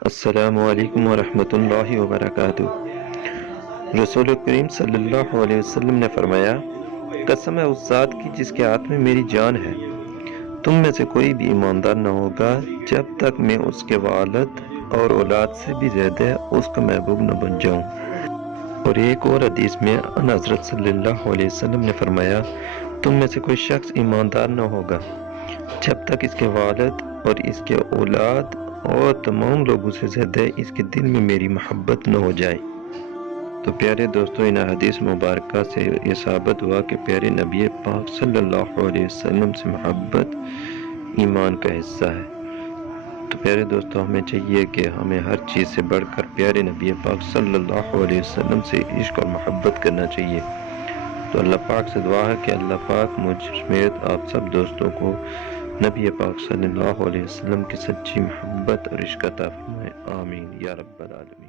السلام علیکم ورحمۃ اللہ وبرکاتہ۔ رسول کریم صلی اللہ علیہ وسلم نے فرمایا، قسم ہے اس ذات کی جس کے ہاتھ میں میری جان ہے، تم میں سے کوئی بھی ایماندار نہ ہوگا جب تک میں اس کے والد اور اولاد سے بھی زیادہ اس کا محبوب نہ بن جاؤں۔ اور ایک اور حدیث میں ان حضرت صلی اللہ علیہ وسلم نے فرمایا، تم میں سے کوئی شخص ایماندار نہ ہوگا جب تک اس کے والد اور اس کے اولاد اور تمام لوگوں سے زیادہ اس کے دل میں میری محبت نہ ہو جائے۔ تو پیارے دوستو، ان حدیث مبارکہ سے یہ ثابت ہوا کہ پیارے نبی پاک صلی اللہ علیہ وسلم سے محبت ایمان کا حصہ ہے۔ تو پیارے دوستو، ہمیں چاہیے کہ ہمیں ہر چیز سے بڑھ کر پیارے نبی پاک صلی اللہ علیہ وسلم سے عشق اور محبت کرنا چاہیے۔ تو اللہ پاک سے دعا ہے کہ اللہ پاک مجھ سمیت آپ سب دوستوں کو نبی پاک صلی اللہ علیہ وسلم کی سچی محبت اور عشق عطا فرمائے۔ آمین یا رب العالمین۔